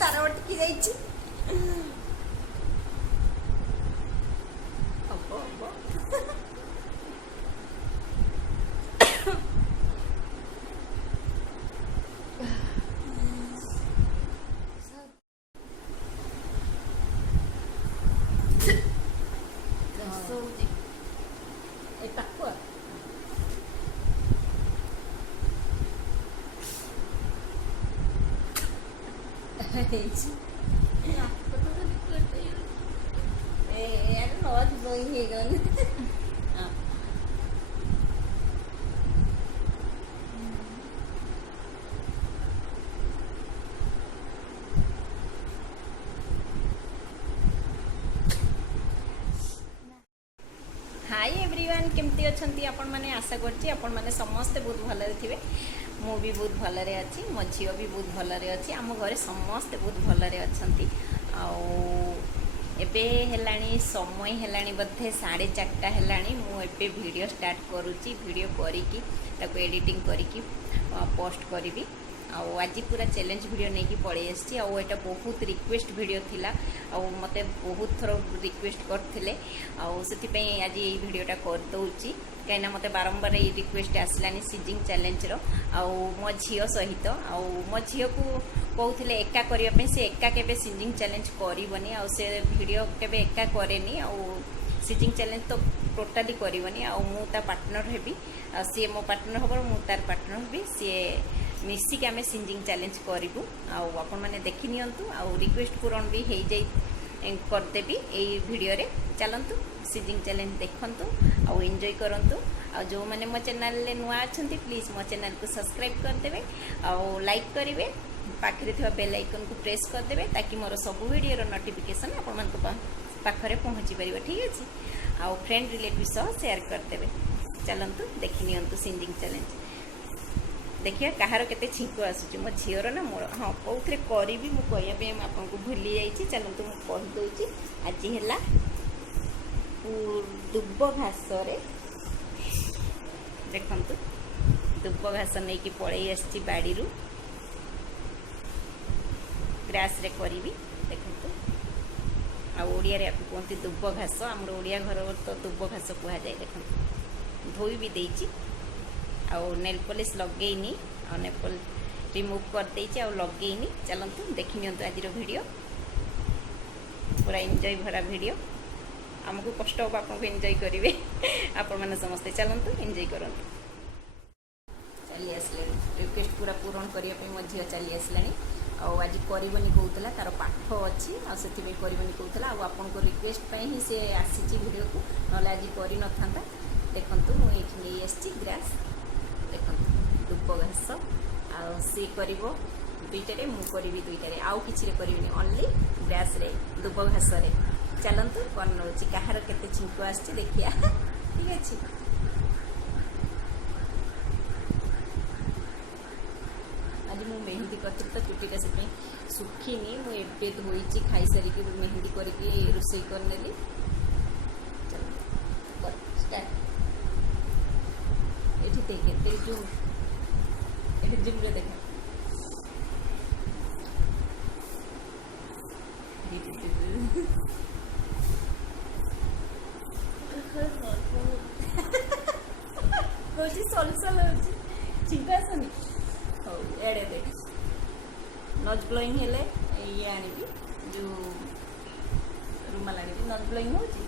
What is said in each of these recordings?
तार अटकी जाइए nós blowing here hi everyone केमती अच्छी आपण मैंने आशा करछि आपण मैंने समस्ते बहुत भलरे थिबे मु भी बहुत भलरे अछि मो झियो भी बहुत भलरे अछि आम घरे समस्ते बहुत भलरे अछंती एबे हेलाणी समय हेलाणी बधे 4:30 हेलाणी मु एबे वीडियो स्टार्ट करूची वीडियो करिकी ताको एडिटिंग करिकी पोस्ट करिवि आज पूरा चैलेंज वीडियो नहीं कि पड़े आसी आटा बहुत रिक्वेस्ट वीडियो थिला मते बहुत थर रिक्वेस्ट करते से आज ये वीडियोटा कर दौची कहीं मते बारंबार ये रिक्वेस्ट आसलानी सिजिंग चैलेंज रो मो झील सहित मो झील को कहते एका करने से एका केबे सिजिंग चैलेंज करनी से वीडियो केबे एका करेनी सिजिंग चैलेंज तो टोटाली करनी मु ता पार्टनर हेबी सी मो पार्टनर हम मु तार पार्टनर हेबी सी मिसिक आम सिंजिंग चैलेंज करूँ आपण मैंने देखी नियंतु रिक्वेस्ट पूरण भी हो जाए करदेवी यही वीडियो रे चलतु सिंजिंग चैलेंज देखंतु आउ एंजॉय करंतु जो मैंने मो चैनल ले नुआ अच्छी प्लीज मो चैनल को सब्सक्राइब करदेवे आउ लाइक करेंगे पाखे थी बेल आइकन को प्रेस करदेवे ताकि मोर सब वीडियो नोटिफिकेशन आपण पाखरे पहुँची पार ठीक अच्छे आउ फ्रेंड रिलेटिव सह शेयर करदेवे चलतु देखी नियंतु सिंजिंग चैलेंज देखिए कहार केते छिंक आसूँ मो झीर ना मोर हाँ कौन करी मुझे आपको भूली जाइए चलते मुझे कहीदे आज है दुब घास देखु दुब घास नहीं कि पलि आसी बाड़ी ग्रास रे करी देखु आड़िया कहते दुब घास आम ओडिया घर तो दुब घास कह जाए देखो धोई भी देची नेल पॉलिश लगेनी नेल रिमूव कर देची लगेनी चलतु देखी नियंतु आज वीडियो पूरा एंजॉय भरा वीडियो आमको कष्ट हो आपको एंजॉय करेंगे आपण मैंने समस्ते चलतु एंजॉय करंतु चली आसले रिक्वेस्ट पूरा पूरण करने मो झील चली आसला आज करबनी कहूला तार पाठ अच्छी से करबनी कहूला आपन को रिक्वेस्ट पे ही से आसी वीडियो को ना आज कर न था देखु मुझे ग्रास देखो दुब घास सी कर दुईटे मुझे दुईटे आउ कि करी ओनली ग्रास रे दुब घास चलतु कौन नौ कहार केते छिंक आसी देखिया ठीक अच्छे आज मु मेहंदी करती तो चुटीटा से सुखीनी मुझे धोई खाई सारिकी मेहंदी करके रोषे करनेली देखे तेरे जूम रे देखा सल सल चिंता आसनी हो एड़े देख नज ब्लोइंग हेले ये आनिबी जो रुमाल आनिबी नज ब्लोइंग होची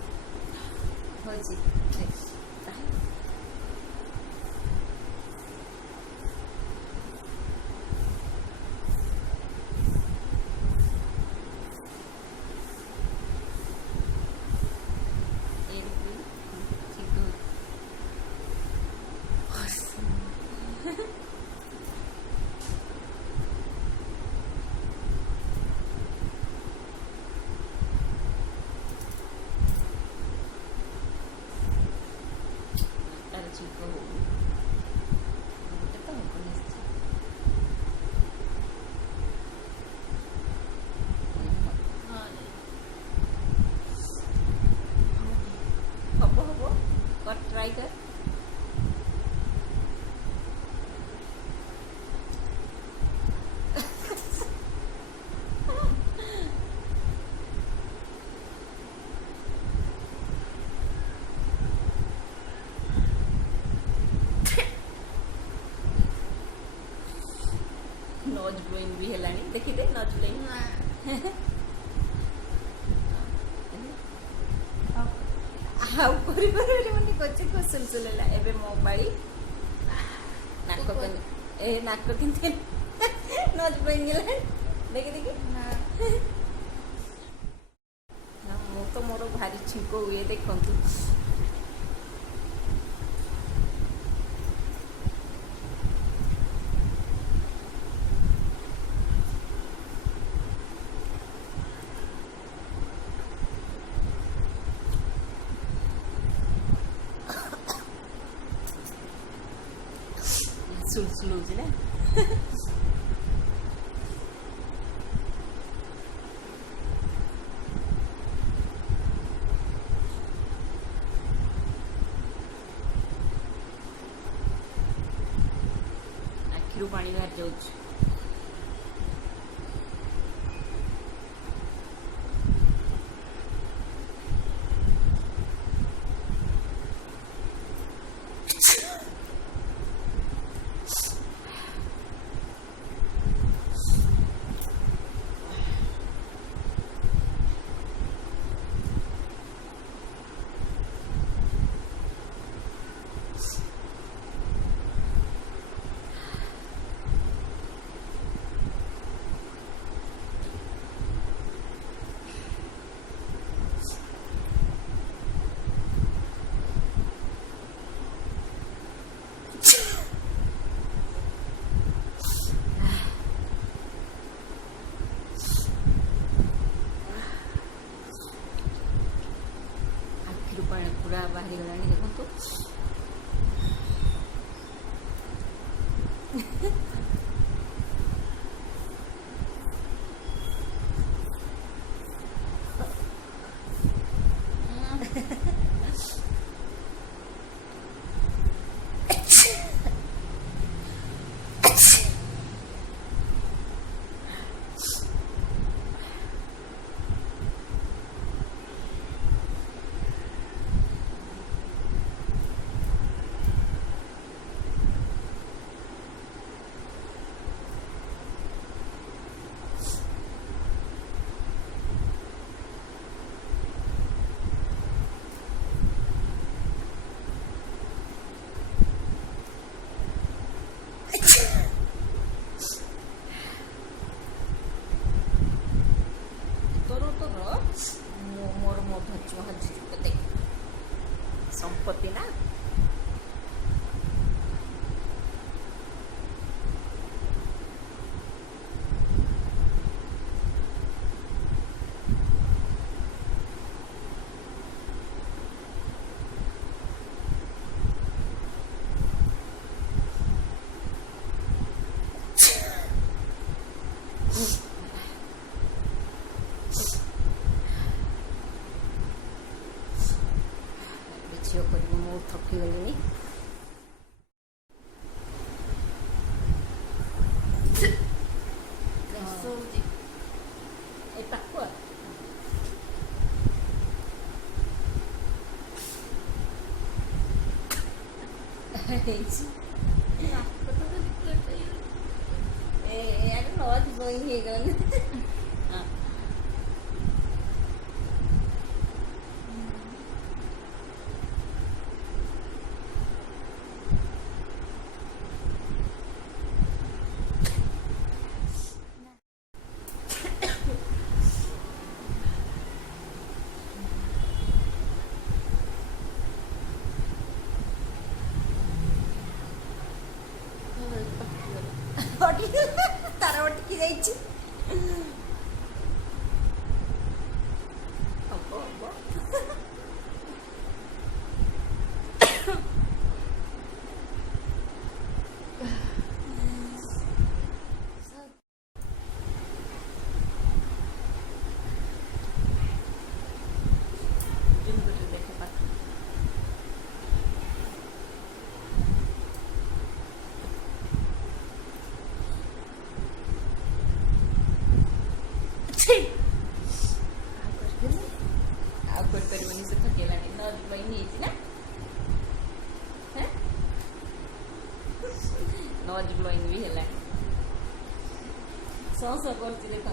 नोज ब्लोइंग भी हेलानी देखी दे नोज ब्लोइंग आउ करी करी मने कोचे को सुलसुल होला एबे मो बाड़ी नाक ए नाक किनते नोज ब्लोइंग हेला देखी देखी ना मो तो मोर भारी छिको हुए देखंतु सुलसुल होची ना आखिरू पानी बाहर जाउछ पूरा बाहरी गलानी देखो तो मोर मो भज संपत्ति ना झील कर मो थकी गली नॉट गोइंग हेगन तारा अटकी जाइए नॉज ब्लोइंग भी है। सौ सौ करती देखो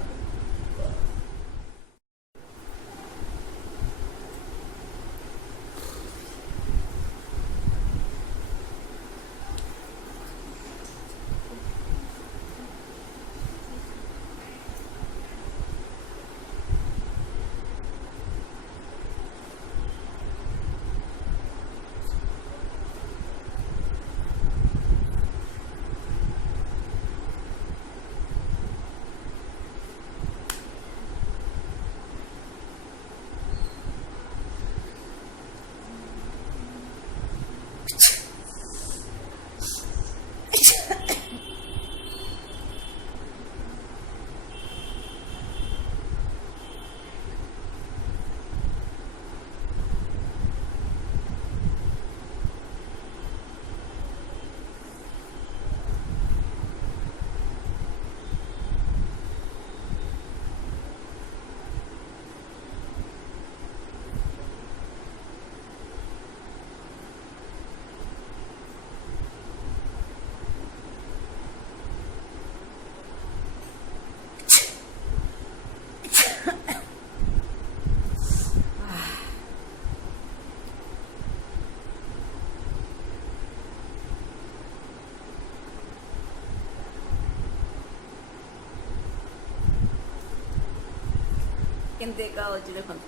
କେମିତି ଏକା ହେଉଛି ଦେଖନ୍ତୁ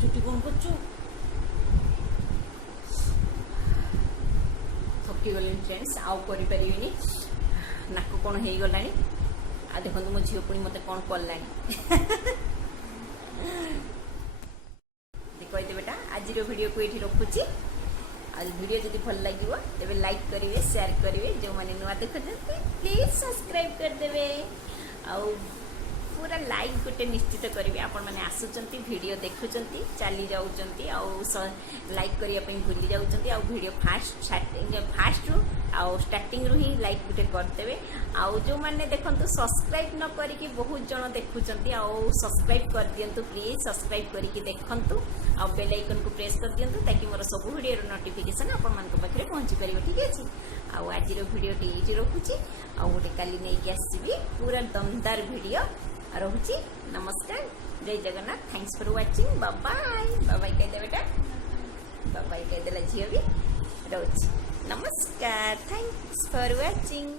ଚୁଟି କଣ କରୁଛୁ ଥକିଗଲିଣି ଫ୍ରେଣ୍ଡସ୍ ଆଉ କରିପାରିବିନି ନାକ କ'ଣ ହେଇଗଲାଣି ଆଉ ଦେଖନ୍ତୁ ମୋ ଝିଅ ପୁଣି ମୋତେ କ'ଣ କଲାଣି କହିଦେବେଟା ଆଜିର ଭିଡ଼ିଓକୁ ଏଇଠି ରଖୁଛି ଆଉ ଭିଡ଼ିଓ ଯଦି ଭଲ ଲାଗିବ ତେବେ ଲାଇକ୍ କରିବେ ସେୟାର କରିବେ ଯେଉଁମାନେ ନୂଆ ଦେଖୁଛନ୍ତି ପ୍ଲିଜ୍ ସବସ୍କ୍ରାଇବ୍ କରିଦେବେ ଆଉ पूरा लाइक गोटे निश्चित करेंगे आपण मैंने आसुचंती वीडियो देखुचंती चली जाउचंती आउ लाइक करिया पे भूली जाउचंती आउ वीडियो फास्ट रु आउ स्टार्टिंग रु ही लाइक गोटे करदेवे आउ जो मैंने देखंतु सब्सक्राइब न करिकी बहुत जन देखुचंती आउ सब्सक्राइब कर दियंतु प्लीज सब्सक्राइब करिकी देखंतु आउ बेल आइकन को प्रेस कर दियंतु ताकि मोर सब वीडियो नोटिफिकेशन आपण मान पाखे पहुंची पारिबो ठीक अछि आउ आज वीडियो टी रखुची आउ गोटे काली नहीं कि आसीबी पूरा दमदार वीडियो रहुची नमस्कार जय Jagannath thanks for watching bye bye bye कह दे बेटा बाय बाय कह देला झियो भी रहुची नमस्कार थैंक्स फॉर वाचिंग।